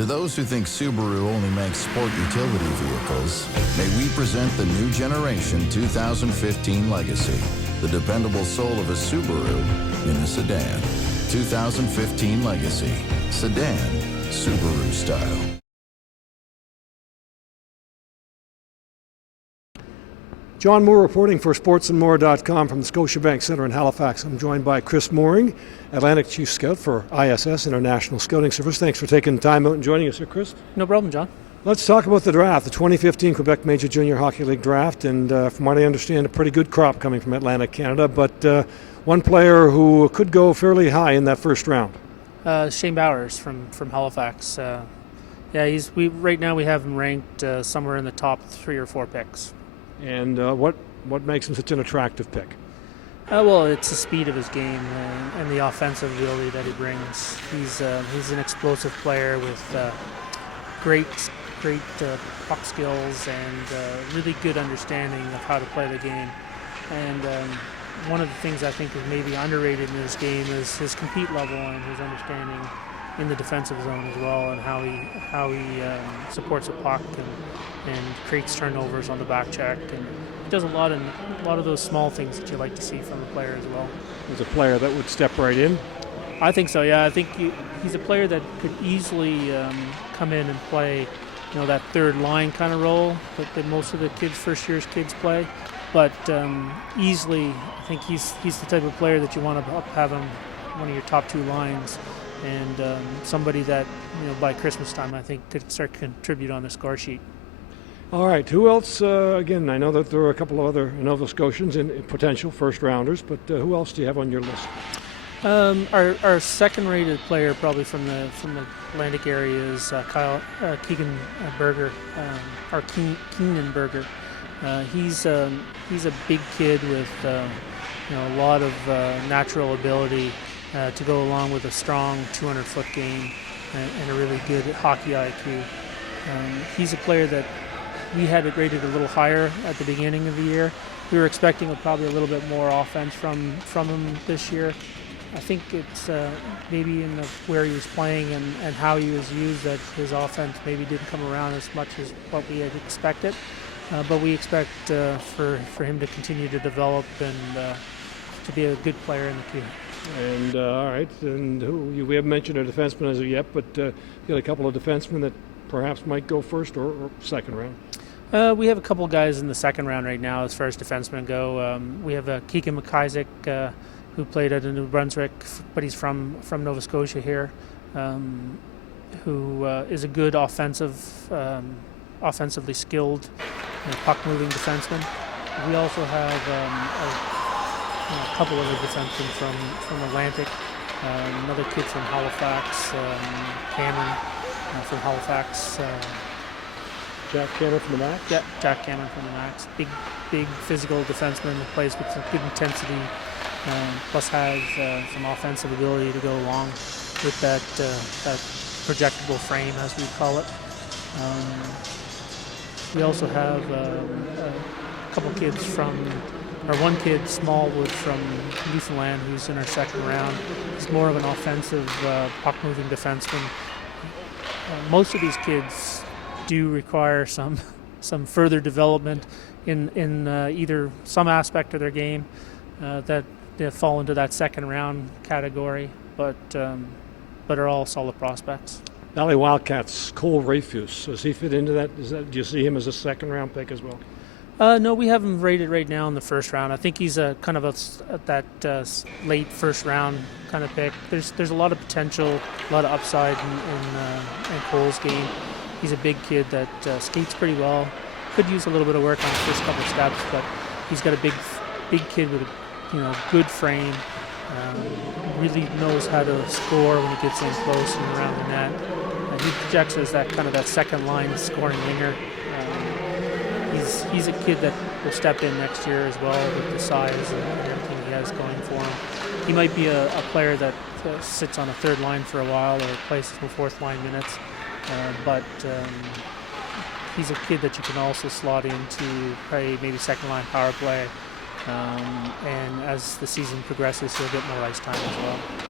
To those who think Subaru only makes sport utility vehicles, may we present the new generation 2015 Legacy, the dependable soul of a Subaru in a sedan. 2015 Legacy, sedan, Subaru style. John Moore reporting for sportsandmore.com from the Scotiabank Centre in Halifax. I'm joined by Chris Mooring, Atlantic Chief Scout for ISS, International Scouting Service. Thanks for taking the time out and joining us here, Chris. No problem, John. Let's talk about the draft, the 2015 Quebec Major Junior Hockey League draft, and from what I understand, a pretty good crop coming from Atlantic Canada, but one player who could go fairly high in that first round. Shane Bowers from Halifax. Right now we have him ranked somewhere in the top 3 or 4 picks. And what makes him such an attractive pick? Well, it's the speed of his game and the offensive ability that he brings. He's an explosive player with great puck skills and really good understanding of how to play the game. And one of the things I think is maybe underrated in his game is his compete level and his understanding in the defensive zone as well, and how he supports a puck and creates turnovers on the back check, and he does a lot of those small things that you like to see from a player as well. He's a player that would step right in. I think so. Yeah, I think he's a player that could easily come in and play, that third line kind of role that most of the first year's kids play. But easily, I think he's the type of player that you want to have him one of your top 2 lines. And somebody that, by Christmas time, I think could start to contribute on the score sheet. All right, who else? Again, I know that there are a couple of other Nova Scotians in potential first rounders, but who else do you have on your list? Our second-rated player, probably from the Atlantic area, is Kynan Berger, or Kynan Berger. He's a big kid with a lot of natural ability to go along with a strong 200-foot game and a really good hockey IQ. He's a player that we had it rated a little higher at the beginning of the year. We were expecting probably a little bit more offense from him this year. I think it's maybe in where he was playing and how he was used that his offense maybe didn't come around as much as what we had expected. But we expect for him to continue to develop and to be a good player in the queue. And all right, and we haven't mentioned a defenseman as of yet, but you got a couple of defensemen that perhaps might go first or second round. We have a couple guys in the second round right now as far as defensemen go. We have Keegan MacIsaac, who played at New Brunswick, but he's from Nova Scotia here, who is a good offensively skilled puck-moving defenseman. We also have a couple of defensemen from Atlantic, another kid from Halifax, Cameron from Halifax. Jack Cameron from the Max? Yeah, Jack Cameron from the Max. Big physical defenseman who plays with some good intensity, plus has some offensive ability to go along with that projectable frame, as we call it. We also have a couple kids one kid, Smallwood, from Newfoundland, who's in our second round. He's more of an offensive puck-moving defenseman. Most of these kids do require some further development in either some aspect of their game that they fall into that second round category, but are all solid prospects. Valley Wildcats, Cole Rafuse, does he fit into that? Do you see him as a second round pick as well? No, we have him rated right now in the first round. I think he's a kind of that late first round kind of pick. There's a lot of potential, a lot of upside in Cole's game. He's a big kid that skates pretty well. Could use a little bit of work on his first couple steps, but he's got a big kid with a good frame. Really knows how to score when he gets in close and around the net. He projects as that second line scoring winger. He's a kid that will step in next year as well with the size and everything he has going for him. He might be a player that sits on a third line for a while or plays some fourth line minutes, but he's a kid that you can also slot into play maybe second line power play, and as the season progresses, he'll get more ice time as well.